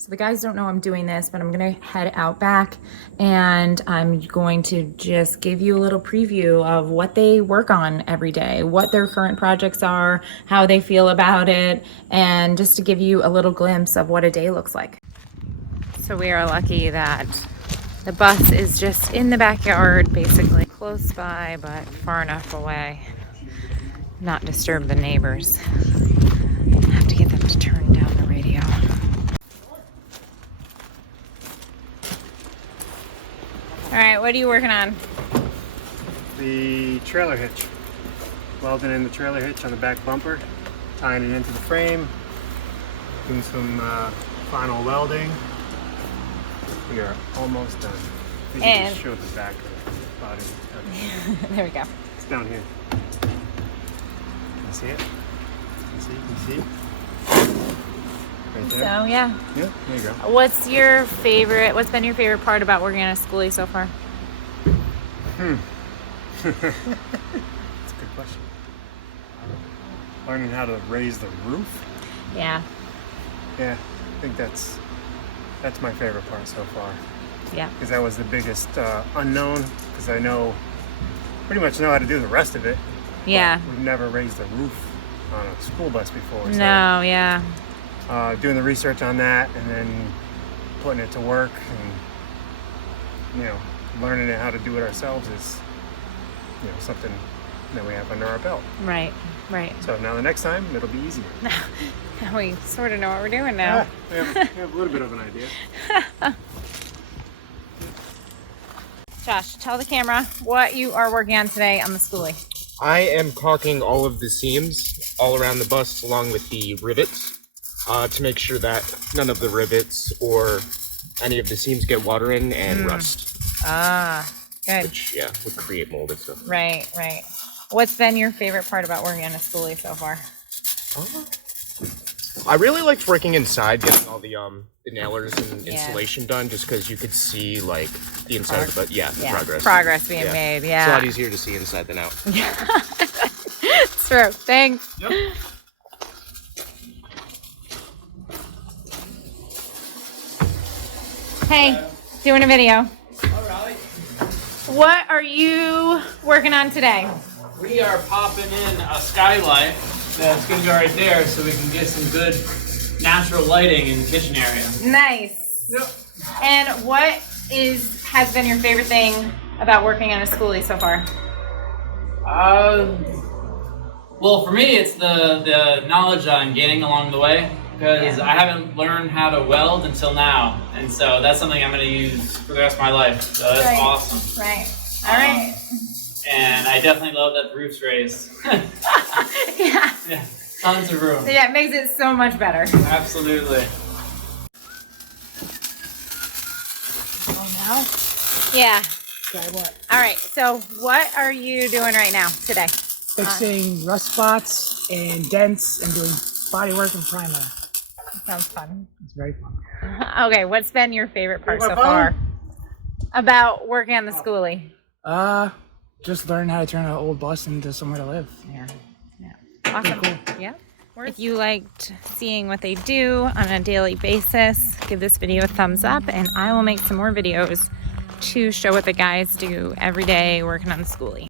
So the guys don't know I'm doing this, but I'm gonna head out back and I'm going to just give you a little preview of what they work on every day, what their current projects are, how they feel about it, and just to give you a little glimpse of what a day looks like. So we are lucky that the bus is just in the backyard, basically close by, but far enough away, not disturb the neighbors. I have to get them to turn down the radio. All right, what are you working on? The trailer hitch. Welding in the trailer hitch on the back bumper, tying it into the frame, doing some final welding. We are almost done. We can just show the back of the body. There we go. It's down here. Can you see it? Can you see? Right there. So yeah. Yeah, there you go. What's been your favorite part about working on a schoolie so far? That's a good question. Learning how to raise the roof. Yeah. Yeah, I think that's my favorite part so far. Yeah. Because that was the biggest unknown. Because I pretty much know how to do the rest of it. Yeah. We've never raised the roof on a school bus before. So, No. Yeah. doing the research on that and then putting it to work and learning how to do it ourselves is something that we have under our belt. Right. Right. So now the next time it'll be easier. We sort of know what we're doing now. We have a little bit of an idea. Josh, tell the camera what you are working on today on the schoolie. I am caulking all of the seams all around the bus along with the rivets to make sure that none of the rivets or any of the seams get water in and rust. Ah, good. Which, would create mold and stuff. Right, right. What's been your favorite part about working on a schoolie so far? I really liked working inside, getting all the nailers and insulation done, just because you could see like the inside of the progress. Progress being made. Yeah, it's a lot easier to see inside than out. It's true. Thanks. Yep. Hey, doing a video. All right. What are you working on today? We are popping in a skylight that's going to go right there so we can get some good natural lighting in the kitchen area. Nice. Yep. And what has been your favorite thing about working on a schoolie so far? Well, for me, it's the knowledge I'm gaining along the way, because I haven't learned how to weld until now, and so that's something I'm going to use for the rest of my life. So that's awesome. Right. All right. And I definitely love that the roof's raised. Yeah. Yeah. Tons of room. Yeah, it makes it so much better. Absolutely. Oh no. Yeah. Okay, what? All right. So what are you doing right now today? Fixing rust spots and dents and doing body work and primer. Sounds fun. It's very fun. Okay. What's been your favorite part so far about working on the schoolie? Just learn how to turn an old bus into somewhere to live. Yeah. Awesome. Cool. Yeah. If you liked seeing what they do on a daily basis, give this video a thumbs up, and I will make some more videos to show what the guys do every day working on the schoolie.